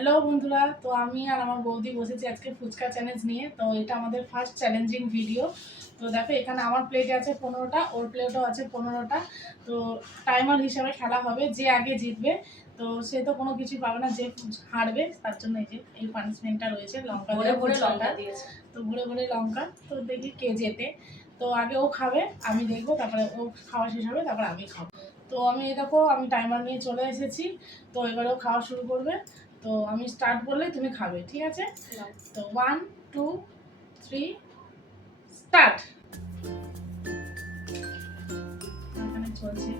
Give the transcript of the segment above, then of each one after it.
Hello বন্ধুরা, তো আমি আর আমার বৌদি বসেছি আজকে ফুচকা চ্যালেঞ্জ নিয়ে। তো এটা আমাদের ফার্স্ট চ্যালেঞ্জিং ভিডিও। তো দেখো এখানে আমার প্লেটে আছে 15টা, ওর প্লেটও আছে 15টা। তো টাইমার হিসাবে খেলা হবে, যে আগে জিতবে তো সে তো কোনো কিছু পাবে না, যে হারবে তার জন্য এই পানিশমেন্টটা রয়েছে, লঙ্কা ভরে ভরে লঙ্কা দিয়েছে। তো ভরে ভরে লঙ্কা। তো দেখি কে জেতে। তো আগে ও খাবে, আমি দেখবো, তারপরে ও খাওয়া শেষ হবে, তারপরে আমি খাবো। তো আমি দেখো আমি টাইমার নিয়ে চলে এসেছি। তো এবারেও খাওয়া শুরু করবে। তো আমি স্টার্ট বললে তুমি খাবে, ঠিক আছে? তো 1 2 3 স্টার্ট। এখানে চলছে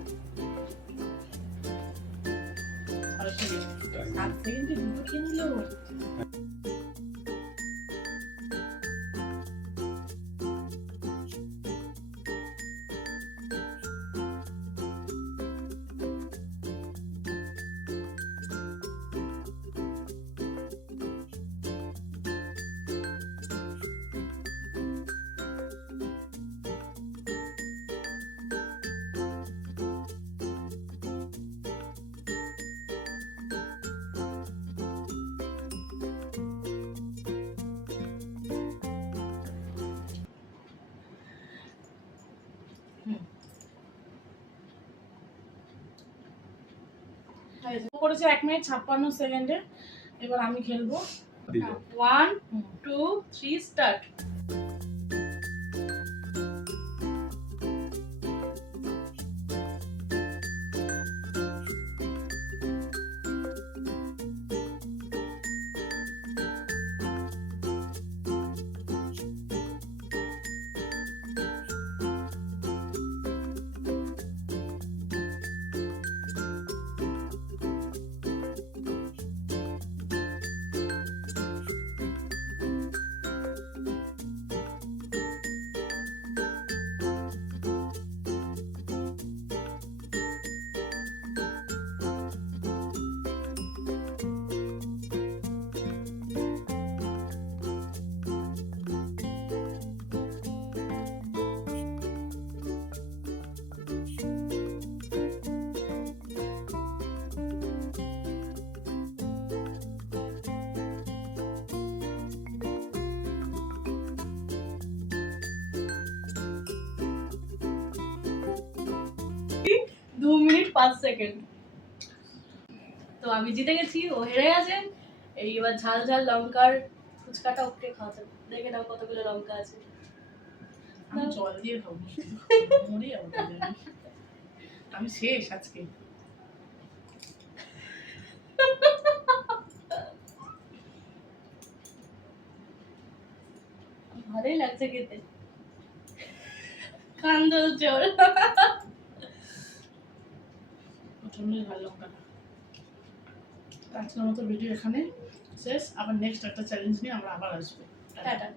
7 সেকেন্ডে দুটো খেয়ে নিল। করেছে 1 মিনিট 56 সেকেন্ডে। এবার আমি খেলবো। 1 2 3 স্টার্ট। দু মিনিট 5 সেকেন্ড। তো আমি জিতে গেছি, ও হেরে গেছে। এইবার ঝাল ঝাল লঙ্কার ফুচকাটা ওকে খাওয়াতে। দেখে নাও কতগুলো লঙ্কা আছে। আমি জল দিয়ে খাবো, মরে যাবো তাহলে আমি শেষ আজকে। ভালোই লাগছে খেতে, কান জ্বলছে ওর। প্রচন্ডই ভালো লঙ্কাটা। আজকের মতো ভিডিও এখানে শেষ। আবার নেক্সট একটা চ্যালেঞ্জ নিয়ে আমরা আবার আসবো। টাটা।